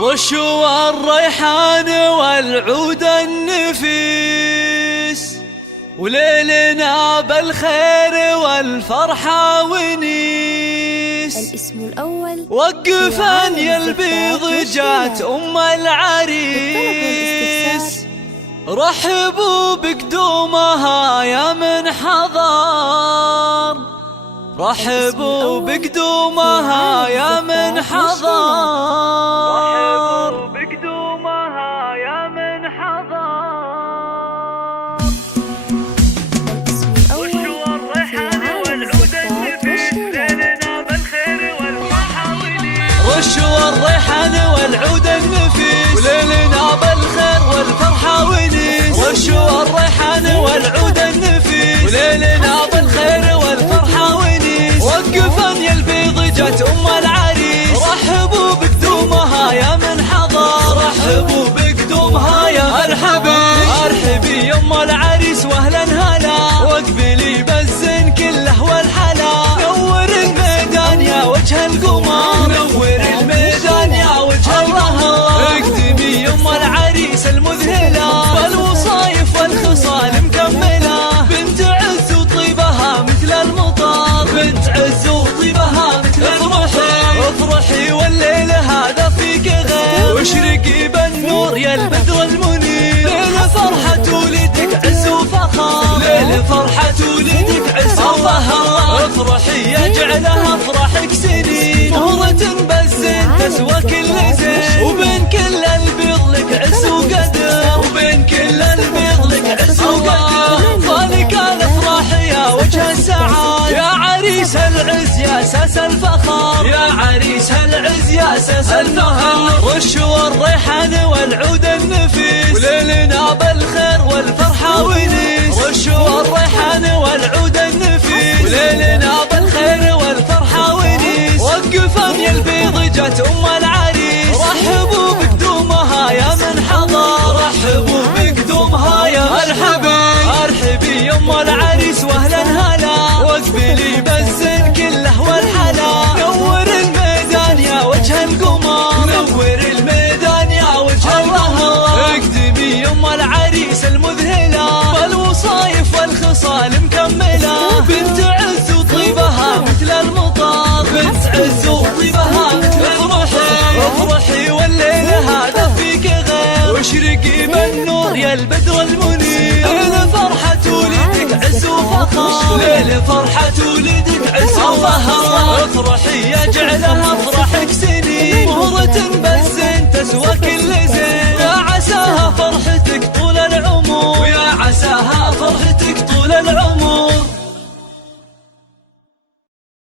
رشوا الريحان والعود النفيس، وليلنا بالخير والفرحة ونيس. الاسم الأول وقفا البيض جات أم العريس، رحبوا بقدومها يا من حضر، رحبوا بقدومها يا من حضر، رحبوا بقدومها يا من حضر. الاسم الأول في عالم الزفات والشيلات. رشوا الريحان والعود النفيس، وليلنا بالخير والفرحة ونيس. رشوا الريحان والعود النفيس، وليلنا بالخير والفرحة ونيس. وقفا البيض جات أم العريس، رحبوا بقدومها يا من حضر، رحبوا بقدومها يا مرحبا. ارحبي يا أم العريس واهلا هلا، واقبلي بالزين كله والحلا. نور الميدان يا وجه القمر، نور الميدان يا وجه القمر. اقدمي يا أم العريس المذهلة، بالوصايف والخصال مكملة. بنت عز وطيبها مثل المطر، بنت عز وطيبها مثل المطر. افرحي والليل هذا فيك غير، واشرقي بالنور يا البدر المنير. ليل فرحة ولدك عز وفخر، ليل فرحة ولدك عز وفخر. افرحي يجعلها افراحك سنين، نورة بالزين تسوى كل زين. وبين كل البيض لك عز وقدر، وبين كل البيض لك عز وقدر. فالك الافراح يا وجه السعاد، يا عريس العز يا اساس الفخر، يا عريس العز يا اساس الفخر. رشوا الريحان والعود النفيس، وليلنا بالخير والفرحة ونيس. رشوا الريحان والعود النفيس، وليلنا بالخير والفرحة ونيس. وقفا البيض جات أم العريس، رحبوا بقدومها يا من حضر، رحبوا بقدومها يا مرحبا. ارحبي يا أم العريس واهلا هلا، واقبلي بالزين كله والحلا. نور الميدان يا وجه القمر، نور الميدان يا وجه القمر. اقدمي يا أم العريس المذهلة، بالوصايف والخصال مكملة. بنت عز وطيبها مثل المطر، بنت عز وطيبها مثل المطر. افرحي والليل هذا فيك غير، واشرقي بالنور يا البدر المنير. ليل فرحة ولدك عز وفخر، ليل فرحة ولدك عز وفخر. افرحي يجعلها افراحك سنين، مهرة بالزين تسوى كل زين.